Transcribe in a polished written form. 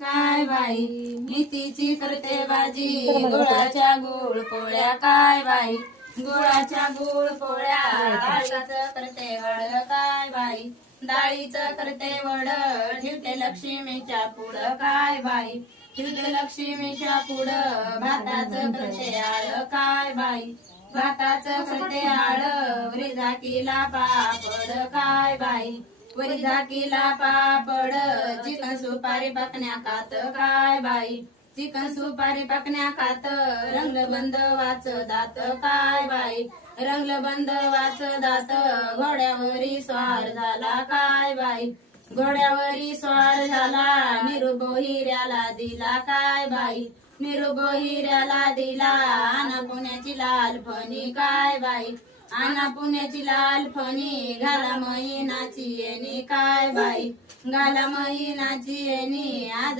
काय बाई मेथीची करते भाजी गुळाच्या गुळ पोळ्या काय बाई गुळाच्या गुळ पोळ्या डाळीचं करते वड काय बाई डाळीचं करते वड ठेवते लक्ष्मीच्या पुढं काय बाई ठेवते लक्ष्मीच्या पुढं भाताचं करते आळ काय बाई भाताचं करते आळ वरी झाकीला पापड काय बाई वरी झाकीला पापड चिकन सुपारी पाकण्या खात काय बाई चिकन सुपारी पाकण्या खात रंगबंद वाच दात काय बाई रंगबंद वाच दात घोड्यावरी स्वार झाला काय बाई घोड्यावरी स्वार झाला निरुबो हिऱ्याला दिला काय बाई निरुबो हिऱ्याला दिला आना पुण्याची लाल फणी काय बाई आना पुण्याची लाल फणी घाला महिनाची येणी काय बाई घाला महिनाची येणी आज